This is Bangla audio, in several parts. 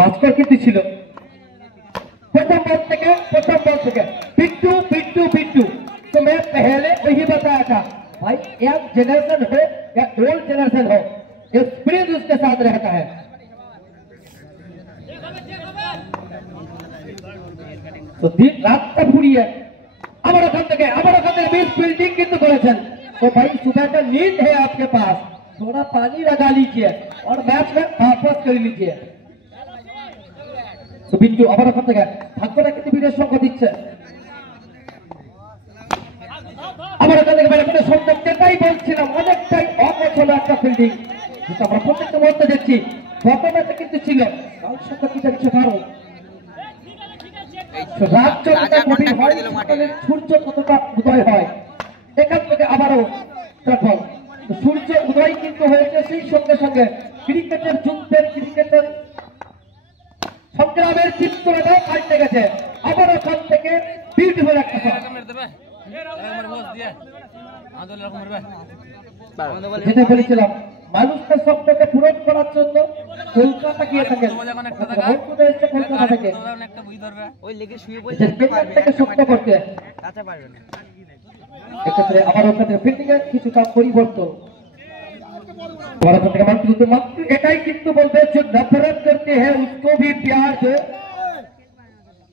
भास्कर कितनी छिलो प्रथम बॉल से पिट्टू पिट्टू पिट्टू। तो मैं पहले वही बताया था भाई, यंग जनरेशन हो या ओल्ड जनरेशन हो, एक्सपीरियंस उसके साथ रहता है। तो दिन रात तक पूरी है। আবার ওখান থেকে বেশ ফিল্ডিং কিন্তু করেছেন। तो भाई सुबह का नींद है आपके पास, थोड़ा पानी लगा लीजिए और मैच में वापस कर लीजिए। तो बिंदु আবার ওখান থেকে ভাগ্যটা কিন্তু বিরাট সংখ্যা দিচ্ছে। আবার ওখান থেকে মানে সৌন্দর্যটাই বলছিলাম, অনেকটাই অপছন্দ একটা ফিল্ডিং যেটা আমরা প্রত্যেকটা মুহূর্তে দেখছি। গত ম্যাচে কিন্তু ছিল কাল সংখ্যা কি যাচ্ছে কারণ সূর্য কতটা উদয় হয় এখান থেকে আবারও সূর্য উদয় কিন্তু হয়েছে, সেই সঙ্গে সঙ্গে ক্রিকেটের যুদ্ধের ক্রিকেটের সংগ্রামের চিত্রটাও পাল্টে গেছে। আবার ওখান থেকে বিউটিফুল একটা যেটা বলেছিলাম মানুষের স্বপ্নকে পূরণ করার জন্য কলকাতা গিয়ে থাকেন, কলকাতা থেকে স্বপ্ন করতে এক্ষেত্রে আবার ওখানে ফিল্ডিং এর কিছুটা পরিবর্তন। मात्र एकाई किंतु बोलते हैं जो नफरत करते हैं उसको भी प्यार दो,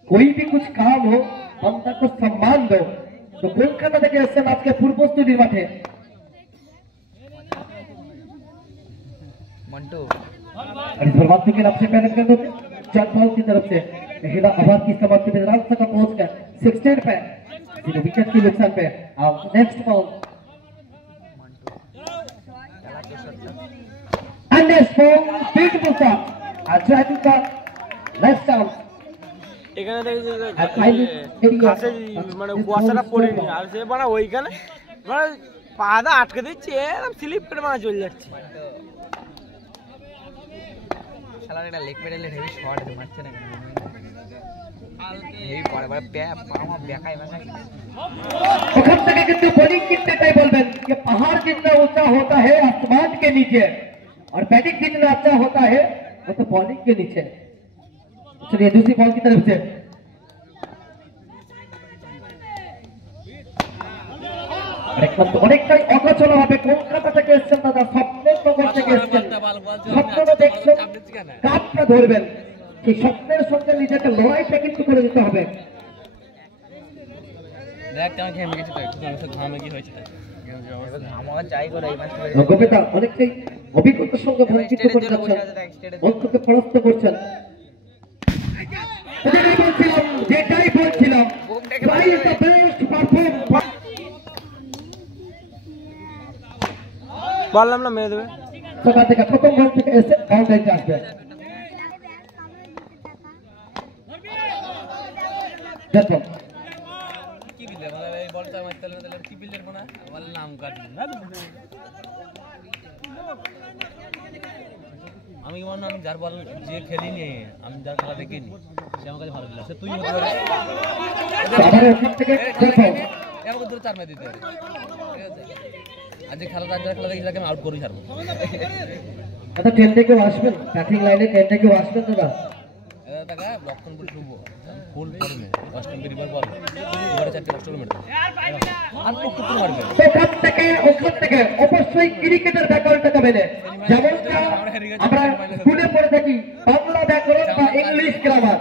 कोई भी कुछ काम हो बंदा को सम्मान दो। तो कोलकाता থেকে এসেছেন আজকে পূর্বস্থলীর মাঠে मंटू और फरमान की तरफ से पहले कर दो जॉन पॉल की तरफ से हिरा आवाज की समाप्ति पे राउंड का पोस्ट है 16 पे जो विकेट की नुकसान पे। अब next ball and this ball beautiful shot and try to cut left down এখানে ঘাসে মানে কুয়াশাটা পড়েনি আর সে মানে ওইখানে মানে পাদা আটকে দিচ্ছে এরকম স্লিপ করে মানে চলে যাচ্ছে। শালা এটা লেগ পেডালে হেভি শট মারছে না এই পরে পরে পা বেকাই বেকাই ওখান থেকে কিন্তু বোলিং কিতনেটাই বলবেন कि पहाड़ जितना ऊंचा होता है आसमान के नीचे और बैटिंग जितना अच्छा होता है वो तो बॉलिंग के नीचे। चलिए दूसरी बॉल की तरफ से অনেকটাই অগোছল ভাবে কলকাতা থেকে এসেছেন দাদা, স্বপ্নের নগর থেকে এসেছেন, স্বপ্নটা দেখছেন কাপটা ধরবেন, সেই স্বপ্নের সঙ্গে নিজেকে লড়াইটা কিন্তু করে দিতে হবে। দেখ কেমন ঘেমে গেছে তো ঘামে কি হয়েছে ঘামা চাই করে এই ম্যাচটা গোবিন্দা অনেকটাই অভিজ্ঞতার সঙ্গে ভঙ্গিত করে যাচ্ছেন, অন্তকে পরাস্ত করছেন। যেটাই বলছিলাম বললাম না মেরে দেবে সকাল থেকে প্রথম বল থেকে এসে বাউন্ডারিতে আসবে। দেখুন কি বিলে মানে এই বলটা মারতে হলে কি বিলের কোনা বল নাম কাটি আমি মনে আমি যার বল যে খেলিনি আমি যার খেলা দেখিনি সে আমার কাছে ভালো খেলে তুই হতে পারে এরকম দূরে চার ম্যাচ দিতে পারে আজ খেলা দেখি লাগে আমি আউট করি ছাড়বো। আচ্ছা ট্রেন থেকে আসবেন ব্যাটিং লাইনে, ট্রেন থেকে আসবেন দাদা দাদা লক্ষণপুর শুভ ফুল ফর্মে অষ্টম রিভার বল ওভারে চারটে অষ্টম মেরে আর কত মারবে ওখান থেকে অবশ্যই ক্রিকেটের ব্যাকরণটাকে মেনে যেমনটা আমরা স্কুলে পড়ে থাকি বাংলা ব্যাকরণ বা ইংলিশ গ্রামার,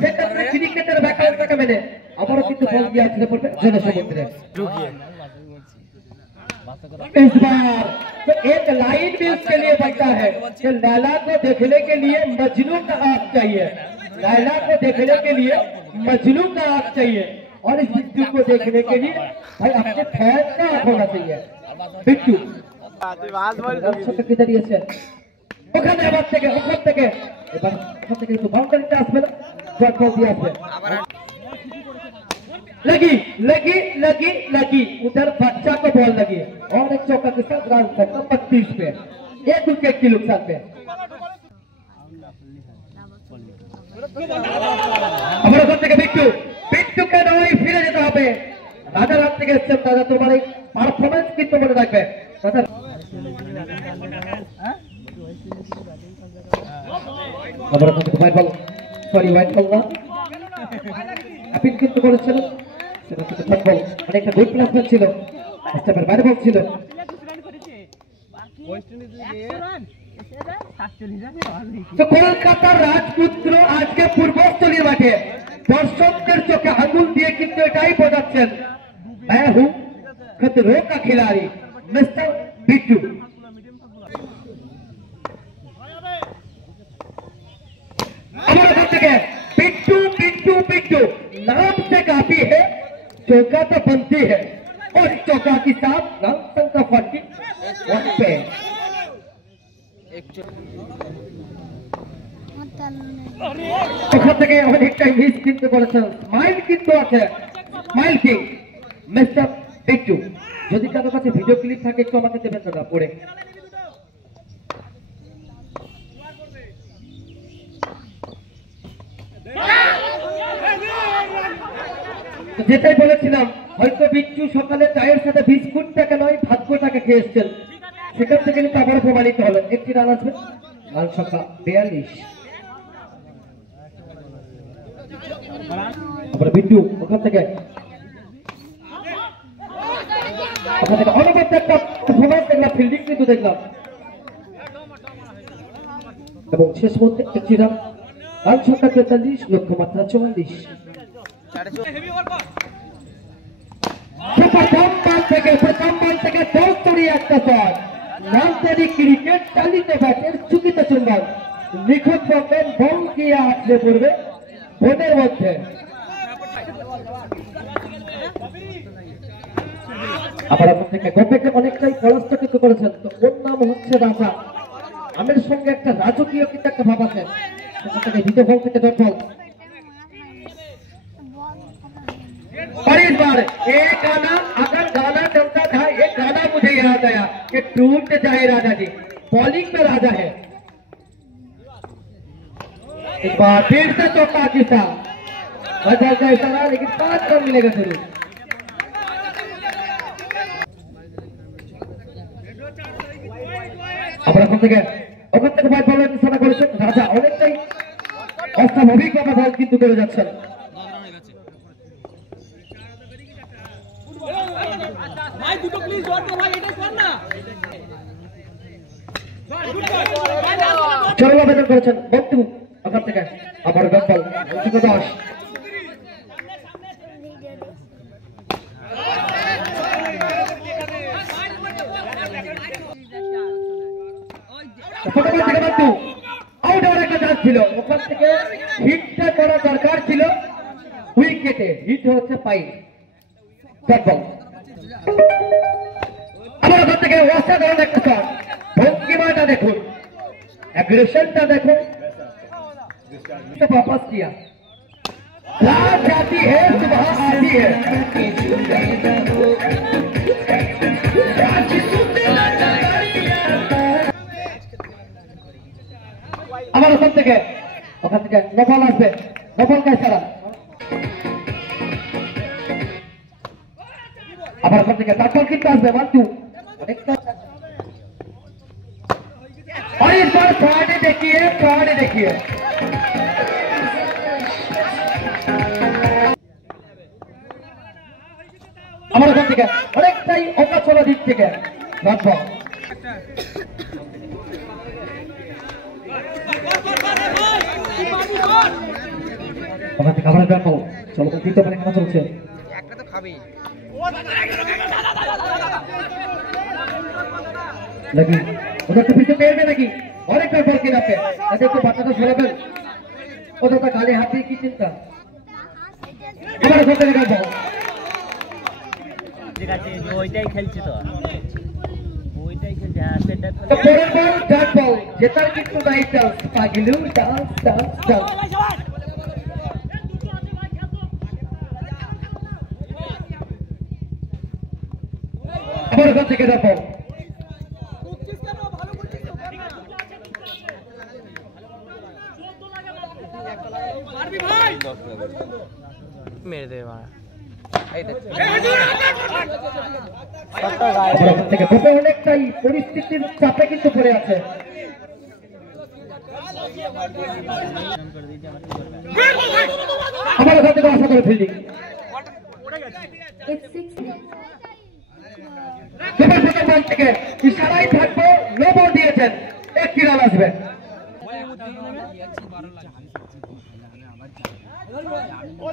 সেক্ষেত্রে ক্রিকেটের ব্যাকরণটাকে মেনে আবারও কিন্তু বল দিয়ে আসলে পড়বে জনসমুদ্রে ঢুকিয়ে। इस बार तो एक लाइन भी उसके लिए बनता है कि लैला को देखने के लिए मजनू का आंख चाहिए, लैला को देखने के लिए मजनू का आंख चाहिए और इस बिट्टू को देखने के लिए भाई अपने फैन का आंख होना चाहिए। बिट्टू किधर ये से ওখানে আবার থেকে ওখান থেকে এবার ওখান থেকে একটু বাউন্ডারিতে আসবে না, শট বল দিয়ে আসবে। लगी लगी लगी लगी उधर बच्चा को बॉल लगी और एक चौका के साथ रन नंबर 32 पे एक विकेट की नुकसान पे। আবার ওখান থেকে বিট্টুকে নয় ফিরে যেতে হবে। রাজার হাত থেকে এসছেন দাদা, তোমার এই পারফরমেন্স কিন্তু মনে রাখবে দাদা। আবার white ball, sorry white ball না, আপিল কিন্তু করেছিল, সেটা থেকে থার্ড বল, অনেকটা গুড প্লেসমেন্ট ছিল, স্টেপের বাইরে বল ছিল। তো কলকাতার রাজপুত্র আজকে পূর্বস্থলীর মাঠে দর্শকদের চোখে আঙুল দিয়ে কিন্তু এটাই বোঝাচ্ছেন, मैं हूं खतरों का खिलाड़ी मिस्टर बिट्टू। बिट्टू बिट्टू बिट्टू नाम से काफी है, चौका तो बनती है, और चौका के साथ नाम संख्या 41 पे ওখান থেকে অনেকটাই মিস কিন্তু করেছেন, স্মাইল কিন্তু আছে, স্মাইল কিং মিস্টার বিট্টু। যদি কারো কাছে ভিডিও ক্লিপ থাকে একটু আমাকে দেবেন দাদা পড়ে। যেটাই বলেছিলাম, হয়তো বিট্টু সকালে চায়ের সাথে বিস্কুট টাকা নয় ভাগ্যটাকে খেয়ে এসছেন, সেখান থেকে কিন্তু আবার প্রমাণিত হলো। একটি রান আসবে, রান সংখ্যা 42। বিট্টু ওখান থেকে অনবদ্য একটা পারফরম্যান্স দেখলাম, ফিল্ডিং কিন্তু দেখলাম, এবং শেষ মুহূর্তে একটি রান, রান সংখ্যা 43, লক্ষ্যমাত্রা 44। প্রথম বল থেকে 10 তরিয়ে একটা শট, নামদারি ক্রিকেট চালিত ব্যাটের চুকিতে চুম্বন, নিখুঁত বলবেন বল গিয়ে আটলে পড়বে বোনের মধ্যে। আবার আপনার থেকে গবেকে অনেকটাই পরাস্ত কিন্তু করেছেন, তো ওর নাম হচ্ছে রাজা, আমের সঙ্গে একটা রাজকীয় কিন্তু একটা ভাব আছে, সেখান থেকে দ্বিতীয় বল থেকে ডট বল। और इस बार एक गाना, अगर गाना चलता था, एक गाना मुझे याद आया कि टूट जाए राजा जी, बॉलिंग में राजा है। इस बार फिर से चौका किसा बदल का इशारा, लेकिन 5 रन मिलेगा जरूर। আবার ওখান থেকে ভাই বলার ইশারা করেছেন রাজা, অনেকটাই অস্বাভাবিকভাবে বল কিন্তু করে যাচ্ছেন। ভাই দুটো প্লিজ জোর দে ভাই, এটাই কর না। চরম আবেদন করেছেন বক্তব্য ওখান থেকে, আবার গপ্পল 10। আউট হওয়ার একটা চান্স ছিল, ওখান থেকে হিটটা করা দরকার ছিল, উইকেটে হিট হচ্ছে পাই বল। আবার ওখান থেকে অসাধারণ একটা শট, ভঙ্গিমাটা দেখুন, एग्रेशनটা দেখুন, वापस किया, रात जाती है सुबह आती है। আবার ওখান থেকে নবল আসবে, নবল কা ইশারা, আবার ওখান থেকে তারপর কিন্তু আসবে 1-2, অনেকটা। और इस बार फ्रॉड देखिए, फ्रॉड देखिए, আমার ওখান থেকে অনেকটাই অকাছলা দিক থেকে রাখবো। ওখান থেকে আবার দেখো, চলো কিন্তু মানে খেলা চলছে, একটা তো খাবে নাকি ওদের তো পিছনে পেরবে নাকি, অনেকটা বল কিনা পে দেখো, বাচ্চাটা সরাবেন, ওদের তো গালে হাত দিয়ে কি চিন্তা। আবার ওখান থেকে বল, ঠিক আছে ওইটাই খেলছে, তো ওইটাই খেলছে, হ্যাঁ সেটা তো পরের বল ডট বল, জেতার কিন্তু নাই chance, Paglu dance dance dance. আবার ওখান থেকে ডট বল, মেরে দে মারা, অনেকটাই পরিস্থিতির চাপে কিন্তু পড়ে আছে। আমার ওখান থেকে আশা করে ফিল্ডিং থেকে ইশারাই থাকবো নো বল দিয়েছেন এক কি রান আসবে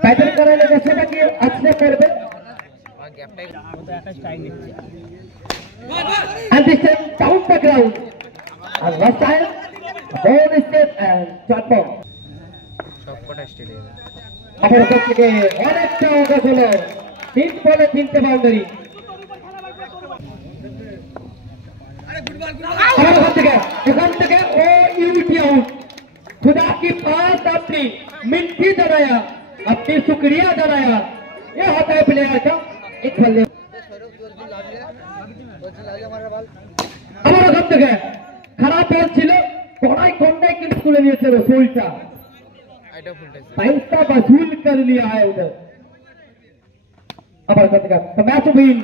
টাইটেল করাইলে সেটা কি আজকে করবে and this time down the ground and last time ball is set and shot ball সবকটা স্টেডিয়াম আমার কাছ থেকে অনেকটা আওয়াজ হলো 3 বলে 3টে বাউন্ডারি আমার এখান থেকে ও ইউটি আউট खुदा की बात अपनी मिनती जनाया अपनी शुक्रिया जनाया ये होता है प्लेयर का एक बल्ले আমার ওখান থেকে খারাপ বল ছিল কড়াই কোনটাই কিন্তু তুলে নিয়েছে রসুলটা पैसा वसूल कर लिया है उधर अब तो मैच विन